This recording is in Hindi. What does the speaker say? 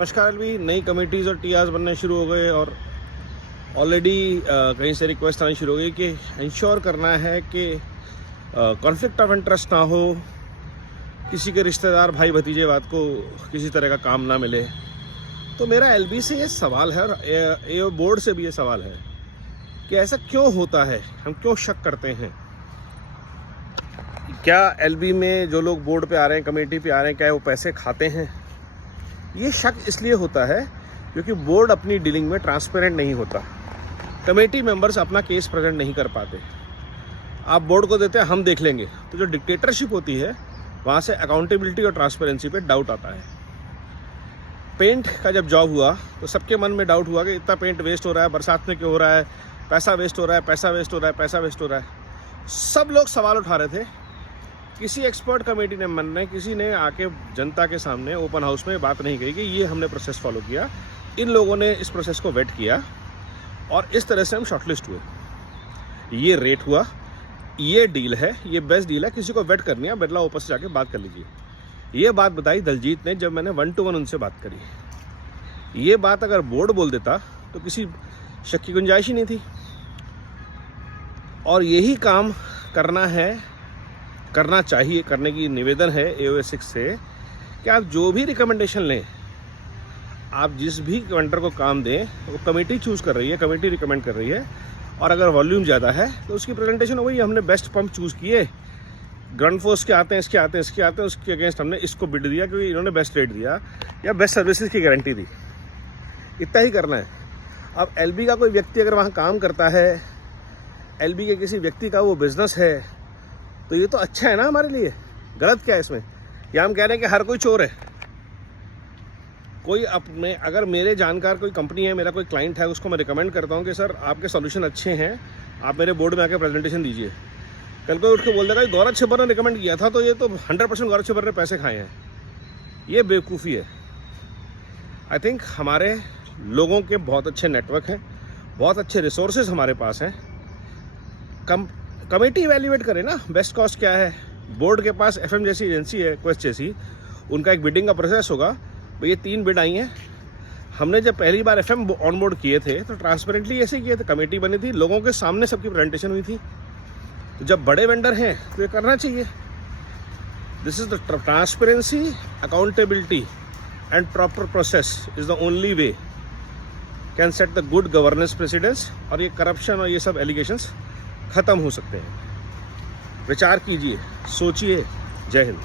नमस्कार। भी नई कमेटीज़ और टीआरस बनने शुरू हो गए और ऑलरेडी कहीं से रिक्वेस्ट आनी शुरू हो गई कि इंश्योर करना है कि कॉन्फ्लिक्ट ऑफ इंटरेस्ट ना हो, किसी के रिश्तेदार भाई भतीजेवाद को किसी तरह का काम ना मिले। तो मेरा एलबी से ये सवाल है और ए बोर्ड से भी ये सवाल है कि ऐसा क्यों होता है, हम क्यों शक करते हैं। क्या एलबी में जो लोग बोर्ड पे आ रहे हैं, कमेटी पे आ रहे हैं, क्या वो पैसे खाते हैं? ये शक इसलिए होता है क्योंकि बोर्ड अपनी डीलिंग में ट्रांसपेरेंट नहीं होता। कमेटी मेंबर्स अपना केस प्रेजेंट नहीं कर पाते। आप बोर्ड को देते हैं हम देख लेंगे, तो जो डिक्टेटरशिप होती है वहाँ से अकाउंटेबिलिटी और ट्रांसपेरेंसी पे डाउट आता है। पेंट का जब जॉब हुआ तो सबके मन में डाउट हुआ कि इतना पेंट वेस्ट हो रहा है, बरसात में क्यों हो रहा है, पैसा वेस्ट हो रहा है, पैसा वेस्ट हो रहा है, पैसा वेस्ट हो रहा है। सब लोग सवाल उठा रहे थे। किसी एक्सपर्ट कमेटी ने मन ने किसी ने आके जनता के सामने ओपन हाउस में बात नहीं कही कि ये हमने प्रोसेस फॉलो किया, इन लोगों ने इस प्रोसेस को वेट किया और इस तरह से हम शॉर्टलिस्ट हुए। ये रेट हुआ, ये डील है, ये बेस्ट डील है, किसी को वेट करनी है बिरला ओपन से जाके बात कर लीजिए। ये बात बताई दलजीत ने जब मैंने 1-to-1 उनसे बात करी। ये बात अगर बोर्ड बोल देता तो किसी शक की गुंजाइश ही नहीं थी। और यही काम करना चाहिए, करने की निवेदन है AOA 6 से कि आप जो भी रिकमेंडेशन लें, आप जिस भी वेंडर को काम दें, वो कमेटी चूज़ कर रही है, कमेटी रिकमेंड कर रही है। और अगर वॉल्यूम ज़्यादा है तो उसकी प्रेजेंटेशन हो गई, हमने बेस्ट पंप चूज़ किए, ग्राउंड फोर्स के आते हैं, इसके आते हैं, इसके आते हैं, उसके अगेंस्ट हमने इसको बिड दिया क्योंकि इन्होंने बेस्ट रेट दिया या बेस्ट सर्विसेज की गारंटी दी। इतना ही करना है। अब एलबी का कोई व्यक्ति अगर वहाँ काम करता है, एलबी के किसी व्यक्ति का वो बिजनेस है, तो ये तो अच्छा है ना हमारे लिए। गलत क्या है इसमें? या हम कह रहे हैं कि हर कोई चोर है। कोई अपने अगर मेरे जानकार कोई कंपनी है, मेरा कोई क्लाइंट है, उसको मैं रिकमेंड करता हूँ कि सर आपके सॉल्यूशन अच्छे हैं, आप मेरे बोर्ड में आके प्रेजेंटेशन दीजिए। कल को उठ के बोल देगा गौरव छिब्बर ने रिकमेंड किया था, तो ये तो 100% गौरव छिब्बर ने पैसे खाए हैं। ये बेवकूफ़ी है। आई थिंक हमारे लोगों के बहुत अच्छे नेटवर्क हैं, बहुत अच्छे रिसोर्सेज हमारे पास हैं। कमेटी इवैल्यूएट करे ना बेस्ट कॉस्ट क्या है। बोर्ड के पास FM जैसी एजेंसी है, क्वेस्ट जैसी, उनका एक बिडिंग का प्रोसेस होगा। ये 3 बिड आई हैं। हमने जब पहली बार FM ऑन बोर्ड किए थे तो ट्रांसपेरेंटली ऐसे किए थे, कमेटी बनी थी, लोगों के सामने सबकी प्रेजेंटेशन हुई थी। तो जब बड़े वेंडर हैं तो ये करना चाहिए। This is the transparency, accountability and proper process is the only way can set the good governance precedence. और ये करप्शन और ये सब एलिगेशंस खत्म हो सकते हैं। विचार कीजिए, सोचिए। जय हिंद।